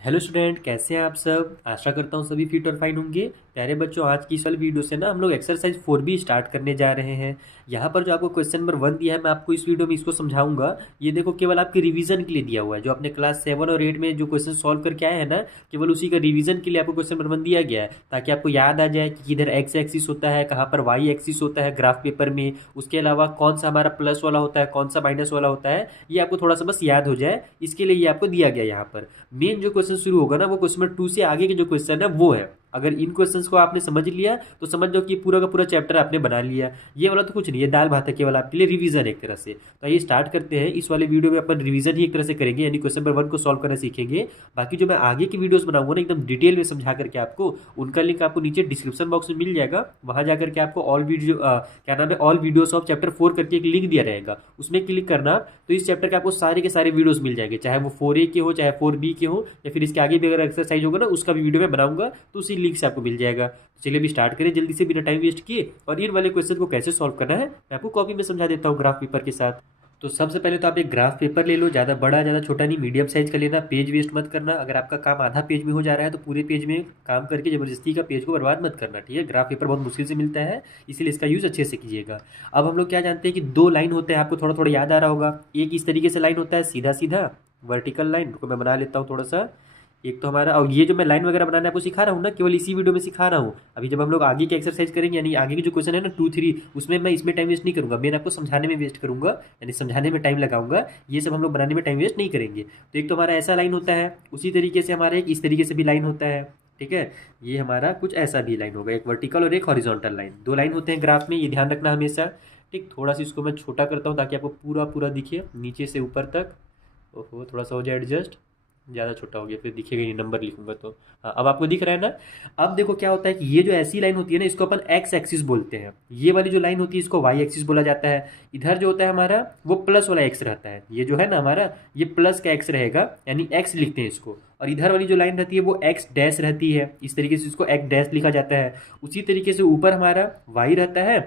Hello student, कैसे हैं आप सब। आशा करता हूँ सभी फिट और फाइन होंगे। प्यारे बच्चों, आज की इस वाली वीडियो से ना हम लोग एक्सरसाइज 4B स्टार्ट करने जा रहे हैं। यहाँ पर जो आपको क्वेश्चन नंबर 1 दिया है, मैं आपको इस वीडियो में इसको समझाऊंगा। ये देखो, केवल आपके रिवीजन के लिए दिया हुआ है। जो आपने क्लास 7 और 8 में जो क्वेश्चन सॉल्व करके आए हैं ना, केवल उसी का रिवीजन के लिए आपको क्वेश्चन नंबर 1 दिया गया है, ताकि आपको याद आ जाए कि किधर एक्स एक्सिस होता है, कहाँ पर वाई एक्सिस होता है ग्राफ पेपर में। उसके अलावा कौन सा हमारा प्लस वाला होता है, कौन सा माइनस वाला होता है, ये आपको थोड़ा सा बस याद हो जाए, इसके लिए ये आपको दिया गया है। यहाँ पर मेन जो क्वेश्चन शुरू होगा ना, वो क्वेश्चन नंबर 2 से आगे के जो क्वेश्चन है वो है। अगर इन क्वेश्चंस को आपने समझ लिया तो समझ लो कि पूरा का पूरा चैप्टर आपने बना लिया। ये वाला तो कुछ नहीं है, दाल भात है, केवल आपके लिए रिवीजन एक तरह से। तो आइए स्टार्ट करते हैं। इस वाले वीडियो में अपन रिवीजन ही एक तरह से करेंगे, यानी क्वेश्चन नंबर 1 को सॉल्व करना सीखेंगे। बाकी जो मैं आगे की वीडियोस बनाऊंगा ना, एकदम डिटेल में समझा करके आपको, उनका लिंक आपको नीचे डिस्क्रिप्शन बॉक्स में मिल जाएगा। वहां जाकर के आपको ऑल वीडियो क्या नाम है, ऑल वीडियोस ऑफ चैप्टर 4 करके एक लिंक दिया रहेगा, उसमें क्लिक करना। तो इस चैप्टर के आपको सारे के सारे वीडियोस मिल जाएंगे, चाहे वो 4A के हो, चाहे 4B के हो, या फिर इसके आगे भी अगर एक्सरसाइज होगा ना, उसका भी वीडियो मैं बनाऊंगा, तो उसी लिंक से आपको मिल जाएगा। तो चलिए अभी स्टार्ट करें जल्दी से, बिना टाइम वेस्ट किए। और इन वाले क्वेश्चन को कैसे सॉल्व करना है मैं आपको कॉपी में समझा देता हूँ, ग्राफ पेपर के साथ। तो सबसे पहले तो आप एक ग्राफ पेपर ले लो, ज़्यादा बड़ा ज़्यादा छोटा नहीं, मीडियम साइज का लेना। पेज वेस्ट मत करना। अगर आपका काम आधा पेज में हो जा रहा है तो पूरे पेज में काम करके जबरदस्ती का पेज को बर्बाद मत करना, ठीक है। ग्राफ पेपर बहुत मुश्किल से मिलता है, इसीलिए इसका यूज़ अच्छे से कीजिएगा। अब हम लोग क्या जानते हैं कि दो लाइन होते हैं, आपको थोड़ा थोड़ा याद आ रहा होगा। एक इस तरीके से लाइन होता है, सीधा सीधा वर्टिकल लाइन। रुको मैं बना लेता हूँ थोड़ा सा। एक तो हमारा, और ये जो मैं लाइन वगैरह बनाना आपको सिखा रहा हूँ ना, केवल इसी वीडियो में सिखा रहा हूँ। अभी जब हम लोग आगे की एक्सरसाइज करेंगे, यानी आगे के जो क्वेश्चन है ना 2, 3, उसमें मैं इसमें टाइम वेस्ट नहीं करूँगा, मैं आपको समझाने में वेस्ट करूँगा, यानी समझाने में टाइम लगाऊंगा। ये सब हम लोग बनाने में टाइम वेस्ट नहीं करेंगे। तो एक तो हमारा ऐसा लाइन होता है, उसी तरीके से हमारा एक इस तरीके से भी लाइन होता है, ठीक है। ये हमारा कुछ ऐसा भी लाइन होगा, एक वर्टिकल और एक हॉरिजॉन्टल लाइन। दो लाइन होते हैं ग्राफ में, ये ध्यान रखना हमेशा। ठीक, थोड़ा सा इसको मैं छोटा करता हूँ ताकि आपको पूरा पूरा दिखे नीचे से ऊपर तक। ओहो, थोड़ा सा हो जाए एडजस्ट। ज़्यादा छोटा हो गया, फिर दिखेगा नहीं, नंबर लिखूंगा तो। हाँ, अब आपको दिख रहा है ना। अब देखो क्या होता है कि ये जो ऐसी लाइन होती है ना, इसको अपन एक्स एक्सिस बोलते हैं। ये वाली जो लाइन होती है, इसको वाई एक्सिस बोला जाता है। इधर जो होता है हमारा, वो प्लस वाला एक्स रहता है। ये जो है ना हमारा, ये प्लस का एक्स रहेगा, यानी एक्स लिखते हैं इसको। और इधर वाली जो लाइन रहती है वो एक्स डैश रहती है, इस तरीके से इसको एक्स डैश लिखा जाता है। उसी तरीके से ऊपर हमारा वाई रहता है,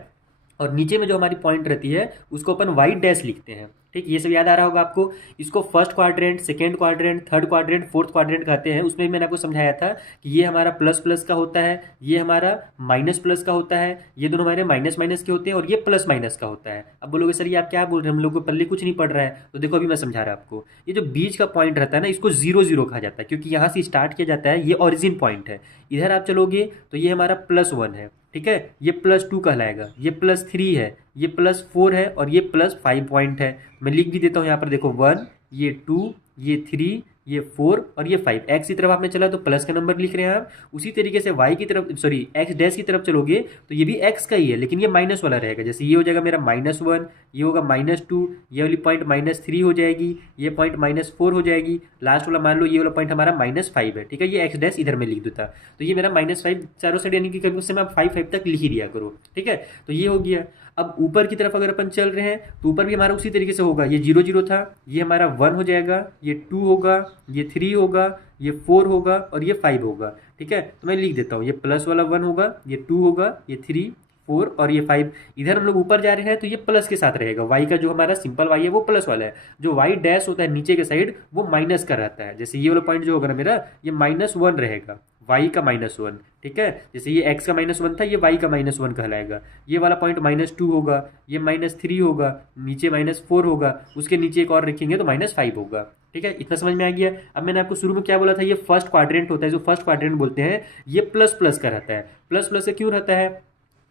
और नीचे में जो हमारी पॉइंट रहती है उसको अपन वाई डैश लिखते हैं। ठीक, ये सब याद आ रहा होगा आपको। इसको first quadrant, second quadrant, third quadrant, fourth quadrant कहते हैं। उसमें भी मैंने आपको समझाया था कि ये हमारा प्लस प्लस का होता है, ये हमारा माइनस प्लस का होता है, ये दोनों हमारे माइनस माइनस के होते हैं, और ये प्लस माइनस का होता है। अब बोलोगे सर ये आप क्या बोल रहे हैं, हम लोग को पल्ले कुछ नहीं पड़ रहा है। तो देखो अभी मैं समझा रहा हूं आपको। ये जो बीच का पॉइंट रहता है ना, इसको 0 0 कहा जाता है, क्योंकि यहाँ से स्टार्ट किया जाता है, ये ओरिजिन पॉइंट है। इधर आप चलोगे तो ये हमारा +1 है, ठीक है। ये +2 कहलाएगा, ये +3 है, ये +4 है, और ये +5 पॉइंट है। मैं लिख भी देता हूँ यहाँ पर, देखो 1, ये 2, ये 3, ये 4 और ये 5। एक्स की तरफ आपने चला तो प्लस का नंबर लिख रहे हैं आप। उसी तरीके से वाई की तरफ, सॉरी एक्स डैश की तरफ चलोगे तो ये भी एक्स का ही है, लेकिन ये माइनस वाला रहेगा। जैसे ये हो जाएगा मेरा -1, ये होगा -2, ये वाली पॉइंट -3 हो जाएगी, ये पॉइंट -4 हो जाएगी, लास्ट वाला मान लो ये वाला पॉइंट हमारा -5 है, ठीक है। ये एक्स डैश इधर में लिख देता, तो ये मेरा -5 चारों साइड, यानी कि कभी से मैं 5 तक लिख ही दिया करो, ठीक है। तो ये हो गया। अब ऊपर की तरफ अगर अपन चल रहे हैं तो ऊपर भी हमारा उसी तरीके से होगा। ये 0 0 था, ये हमारा 1 हो जाएगा, ये 2 होगा, ये 3 होगा, ये 4 होगा, और ये 5 होगा, ठीक है। तो मैं लिख देता हूँ, ये प्लस वाला 1 होगा, ये 2 होगा, ये 3, 4 और ये 5। इधर हम लोग ऊपर जा रहे हैं तो ये प्लस के साथ रहेगा। वाई का जो हमारा सिंपल वाई है वो प्लस वाला है। जो वाई डैश होता है नीचे के साइड, वो माइनस का रहता है। जैसे ये वाला पॉइंट जो होगा ना मेरा, ये -1 रहेगा, वाई का -1, ठीक है। जैसे ये एक्स का -1 था, ये वाई का -1 कहलाएगा। ये वाला पॉइंट -2 होगा, ये -3 होगा, नीचे -4 होगा, उसके नीचे एक और रखेंगे तो -5 होगा, ठीक है। इतना समझ में आ गया। अब मैंने आपको शुरू में क्या बोला था, ये फर्स्ट क्वाड्रेंट होता है, जो फर्स्ट क्वाड्रेंट बोलते हैं, ये प्लस प्लस का रहता है। प्लस प्लस से क्यों रहता है,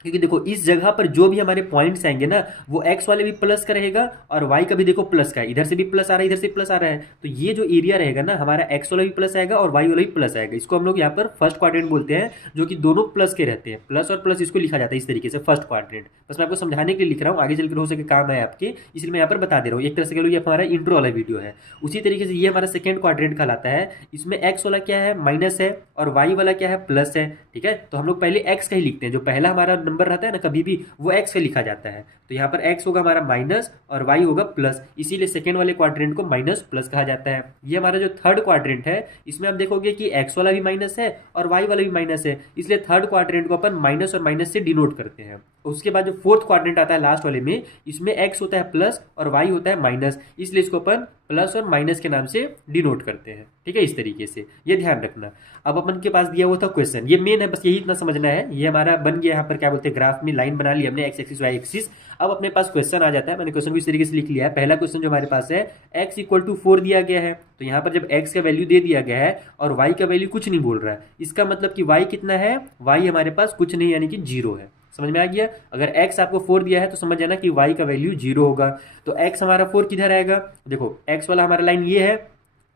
क्योंकि देखो इस जगह पर जो भी हमारे पॉइंट्स आएंगे ना, वो एक्स वाले भी प्लस का रहेगा, और वाई का भी देखो प्लस का है। इधर से भी प्लस आ रहा है, इधर से प्लस आ रहा है, तो ये जो एरिया रहेगा ना हमारा, एक्स वाला भी प्लस आएगा और वाई वाला भी प्लस आएगा। इसको हम लोग यहाँ पर फर्स्ट क्वाड्रेंट बोलते हैं, जो कि दोनों प्लस के रहते हैं। प्लस और प्लस इसको लिखा जाता है इस तरीके से, फर्स्ट क्वाड्रेंट। बस मैं आपको समझाने के लिए लिख रहा हूँ, आगे चलकर हो सके काम है आपके, इसलिए मैं यहाँ पर बता दे रहा हूँ। एक तरह से कह लो ये हमारा इंट्रो वाला वीडियो है। उसी तरीके से ये हमारा सेकेंड क्वाड्रेंट कहलाता है। इसमें एक्स वाला क्या है, माइनस है, और वाई वाला क्या है, प्लस है, ठीक है। तो हम लोग पहले एक्स का ही लिखते हैं। जो पहला हमारा नंबर रहता है ना कभी भी, वो एक्स पे लिखा जाता है। तो यहाँ पर एक्स होगा हमारा माइनस और वाई होगा प्लस, इसीलिए सेकेंड वाले क्वाड्रेंट को माइनस प्लस कहा जाता है। ये हमारा जो थर्ड क्वाड्रेंट है, इसमें आप देखोगे कि एक्स वाला भी माइनस है और वाई वाला भी माइनस है, इसलिए थर्ड क्वाड्रेंट को अपन माइनस और माइनस से डिनोट करते हैं। उसके बाद जो फोर्थ क्वाड्रेंट आता है लास्ट वाले में, इसमें एक्स होता है प्लस और वाई होता है माइनस, इसलिए इसको अपन प्लस और माइनस के नाम से डिनोट करते हैं। ठीक है, इस तरीके से ये ध्यान रखना। अब अपन के पास दिया हुआ था क्वेश्चन, ये मेन है, बस यही इतना समझना है। ये हमारा बन गया यहाँ पर क्या बोलते हैं, ग्राफ में लाइन बना ली हमने, एक्स एक्सिस वाई एक्सिस। अब अपने पास क्वेश्चन आ जाता है, मैंने क्वेश्चन को इस तरीके से लिख लिया है। पहला क्वेश्चन जो हमारे पास है, x इक्वल टू 4 दिया गया है, तो यहाँ पर जब x का वैल्यू दे दिया गया है और y का वैल्यू कुछ नहीं बोल रहा है, इसका मतलब कि y कितना है, y हमारे पास कुछ नहीं यानी कि 0 है। समझ में आ गया। अगर x आपको 4 दिया है तो समझ जाना कि y का वैल्यू 0 होगा। तो x हमारा 4 किधर आएगा, देखो x वाला हमारा लाइन ये है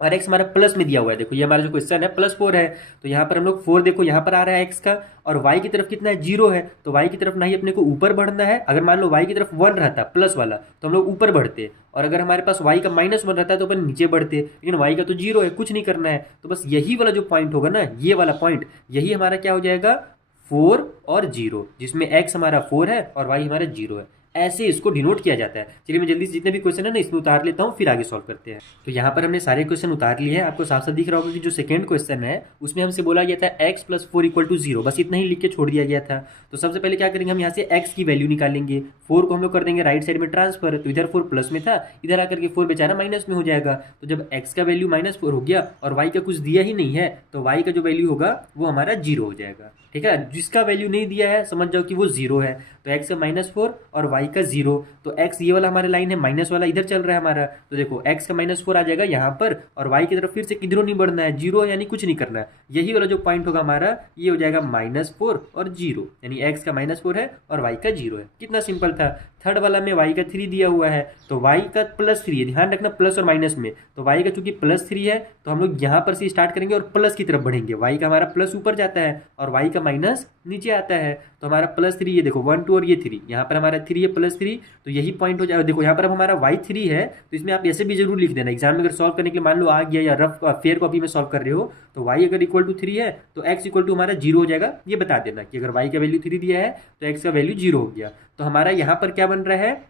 और x हमारा प्लस में दिया हुआ है। देखो ये हमारा जो क्वेश्चन है +4 है, तो यहाँ पर हम लोग 4 देखो यहाँ पर आ रहा है x का, और y की तरफ कितना है, 0 है। तो y की तरफ ना ही अपने को ऊपर बढ़ना है, अगर मान लो y की तरफ 1 रहता प्लस वाला तो हम लोग ऊपर बढ़ते, और अगर हमारे पास y का -1 रहता है तो अपन नीचे बढ़ते, लेकिन y का तो 0 है, कुछ नहीं करना है। तो बस यही वाला जो पॉइंट होगा ना, ये वाला पॉइंट, यही हमारा क्या हो जाएगा, 4 और 0, जिसमें x हमारा 4 है और y हमारा 0 है। ऐसे इसको डिनोट किया जाता है। चलिए मैं जल्दी से जितने भी क्वेश्चन है ना इसमें उतार लेता हूँ, फिर आगे सॉल्व करते हैं। तो यहाँ पर हमने सारे क्वेश्चन उतार लिए हैं। आपको साफ साफ दिख रहा होगा कि जो सेकंड क्वेश्चन है उसमें हमसे बोला गया था x + 4 = 0, बस इतना ही लिख के छोड़ दिया गया था। तो सबसे पहले क्या करेंगे, हम यहाँ से x की वैल्यू निकालेंगे। 4 को हम लोग कर देंगे राइट साइड में ट्रांसफर, तो इधर 4 प्लस में था, इधर आकर के 4 बेचारा माइनस में हो जाएगा। तो जब x का वैल्यू -4 हो गया और y का कुछ दिया ही नहीं है, तो y का जो वैल्यू होगा वो हमारा 0 हो जाएगा। ठीक है, जिसका वैल्यू नहीं दिया है समझ जाओ कि वो 0 है। तो x का -4 और y का 0, तो x ये वाला हमारे लाइन है, माइनस वाला इधर चल रहा है हमारा, तो देखो x का -4 आ जाएगा यहाँ पर, और y की तरफ फिर से किधरों नहीं बढ़ना है, 0 यानी कुछ नहीं करना है। यही वाला जो पॉइंट होगा हमारा, ये हो जाएगा -4 और 0, यानी x का -4 है और y का 0 है। कितना सिंपल था। थर्ड वाला में y का 3 दिया हुआ है, तो y का +3 है, ध्यान रखना प्लस और माइनस में। तो y का चूंकि +3 है तो हम लोग यहाँ पर से स्टार्ट करेंगे और प्लस की तरफ बढ़ेंगे। y का हमारा प्लस ऊपर जाता है और y का माइनस नीचे आता है, तो हमारा +3, ये देखो 1 2 और ये 3, यहाँ पर हमारा 3 है +3, तो यही पॉइंट हो जाएगा। देखो यहाँ पर अब हमारा y3 है, तो इसमें आप ऐसे भी जरूर लिख देना एग्जाम में, अगर सॉल्व करने के लिए मान लो आ गया या रफ फेयर कॉपी में सॉल्व कर रहे हो, तो y अगर = 3 है तो x = हमारा 0 हो जाएगा। ये बता देना कि अगर y का वैल्यू 3 दिया है तो x का वैल्यू 0 हो गया। तो हमारा यहाँ पर क्या बन रहा है,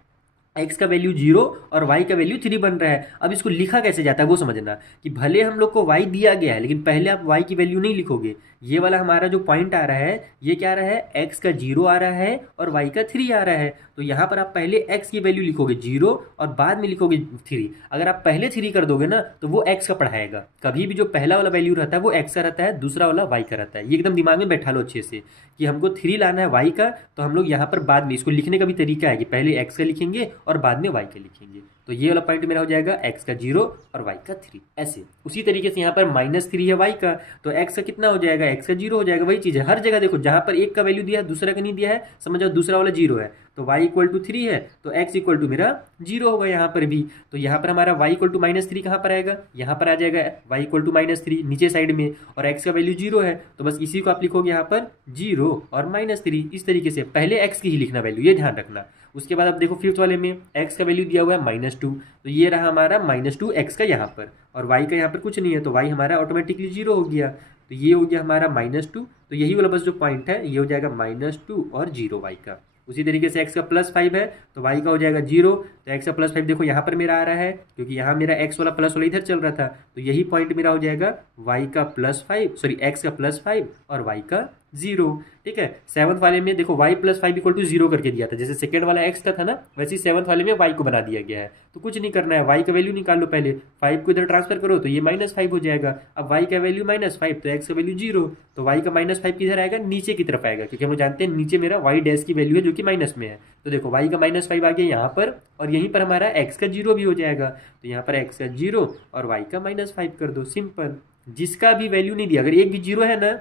x का वैल्यू 0 और y का वैल्यू 3 बन रहा है। अब इसको लिखा कैसे जाता है वो समझना, कि भले हम लोग को y दिया गया है लेकिन पहले आप y की वैल्यू नहीं लिखोगे। ये वाला हमारा जो पॉइंट आ रहा है, ये क्या आ रहा है, x का 0 आ रहा है और y का 3 आ रहा है। तो यहाँ पर आप पहले x की वैल्यू लिखोगे 0 और बाद में लिखोगे 3। अगर आप पहले 3 कर दोगे ना तो वो x का पढ़ाएगा। कभी भी जो पहला वाला वैल्यू रहता है वो x का रहता है, दूसरा वाला y का रहता है। ये एकदम दिमाग में बैठा लो अच्छे से कि हमको 3 लाना है y का, तो हम लोग यहाँ पर बाद में इसको लिखने का भी तरीका है कि पहले x का लिखेंगे और बाद में y का लिखेंगे। तो ये वाला पॉइंट मेरा हो जाएगा x का 0 और y का 3। ऐसे उसी तरीके से यहाँ पर -3 है y का, तो x का कितना हो जाएगा, x का 0 हो जाएगा। वही चीज़ है हर जगह, देखो जहाँ पर एक का वैल्यू दिया है दूसरा का नहीं दिया है, समझ जाओ दूसरा वाला 0 है, तो y = 3 है तो x = मेरा 0 होगा यहाँ पर भी। तो यहाँ पर हमारा y = -3 कहाँ पर आएगा, यहाँ पर आ जाएगा y = -3 नीचे साइड में, और x का वैल्यू 0 है, तो बस इसी को आप लिखोगे यहाँ पर 0 और -3। इस तरीके से पहले x की ही लिखना वैल्यू, ये ध्यान रखना। उसके बाद अब देखो फिफ्थ वाले में x का वैल्यू दिया हुआ है -2, तो ये रहा हमारा -2x का यहाँ पर, और y का यहाँ पर कुछ नहीं है, तो y हमारा ऑटोमेटिकली 0 हो गया। तो ये हो गया हमारा -2, तो यही वाला बस जो पॉइंट है ये हो जाएगा -2 और 0 y का। उसी तरीके से x का +5 है तो y का हो जाएगा 0, तो x का +5 देखो यहाँ पर मेरा आ रहा है, क्योंकि यहाँ मेरा x वाला प्लस वाला इधर चल रहा था, तो यही पॉइंट मेरा हो जाएगा y का x का +5 और y का 0। ठीक है, सेवंथ वाले में देखो y + 5 = 0 करके दिया था, जैसे सेकेंड वाला x का था ना, वैसे ही सेवंथ वाले में y को बना दिया गया है। तो कुछ नहीं करना है, y का वैल्यू निकाल लो पहले, 5 को इधर ट्रांसफर करो तो ये -5 हो जाएगा। अब y का वैल्यू -5 तो x का वैल्यू 0, तो y का -5 किधर आएगा, नीचे की तरफ आएगा, क्योंकि हम जानते हैं नीचे मेरा y डैश की वैल्यू है जो कि माइनस में है। तो देखो y का -5 आ गया यहाँ पर, और यहीं पर हमारा x का 0 भी हो जाएगा, तो यहाँ पर x का 0 और y का -5 कर दो, सिंपल। जिसका भी वैल्यू नहीं दिया, अगर एक भी 0 है ना,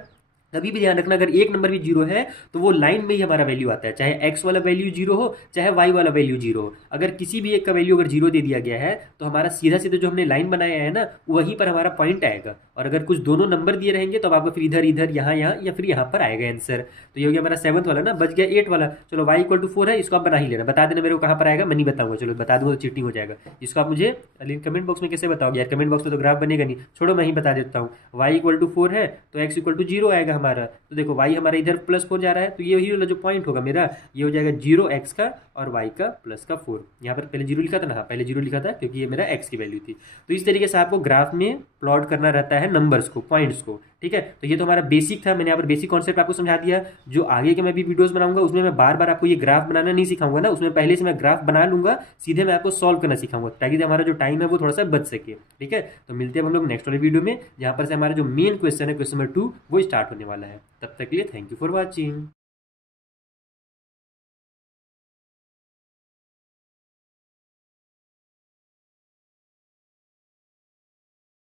कभी भी ध्यान रखना, अगर एक नंबर भी 0 है तो वो लाइन में ही हमारा वैल्यू आता है, चाहे x वाला वैल्यू 0 हो चाहे y वाला वैल्यू 0 हो। अगर किसी भी एक का वैल्यू अगर 0 दे दिया गया है तो हमारा सीधा सीधा जो हमने लाइन बनाया है ना वहीं पर हमारा पॉइंट आएगा, और अगर कुछ दोनों नंबर दिए रहेंगे तो आपको फिर इधर इधर यहाँ यहाँ या फिर यहाँ पर आएगा आंसर। तो ये हो गया हमारा 7th वाला ना, बच गया 8 वाला। चलो y = 4 है, इसको आप बना ही लेना, बता देना मेरे को कहाँ पर आएगा, मैं नहीं बताऊंगा, चलो बता दूंगा तो चीटिंग हो जाएगा। इसको आप मुझे कमेंट बॉक्स में कैसे बताओगे यार, कमेंट बॉक्स में तो ग्राफ बनेगा नहीं, छोड़ो मैं ही बता देता हूँ। y = 4 है तो x = 0 आएगा हमारा, तो देखो y हमारा इधर +4 जा रहा है, तो ये वही वाला जो पॉइंट होगा मेरा, ये हो जाएगा 0x का और y का +4। यहाँ पर पहले 0 लिखा था ना, हाँ पहले 0 लिखा था क्योंकि ये मेरा x की वैल्यू थी। तो इस तरीके से आपको ग्राफ में प्लॉट करना रहता है नंबर्स को, पॉइंट्स को, ठीक है। तो ये तो हमारा बेसिक था, मैंने यहाँ पर बेसिक कॉन्सेप्ट आपको समझा दिया। जो आगे के मैं भी वीडियोस बनाऊंगा उसमें मैं बार बार आपको ये ग्राफ बनाना नहीं सिखाऊंगा ना, उसमें पहले से मैं ग्राफ बना लूंगा, सीधे मैं आपको सॉल्व करना सिखाऊंगा, ताकि हमारा जो टाइम है वो थोड़ा सा बच सके, ठीक है। तो मिलते हैं हम लोग नेक्स्ट वाले वीडियो में, जहाँ पर से हमारा जो मेन क्वेश्चन है, क्वेश्चन नंबर 2, वो स्टार्ट होने वाला है। तब तक के लिए थैंक यू फॉर वॉचिंग।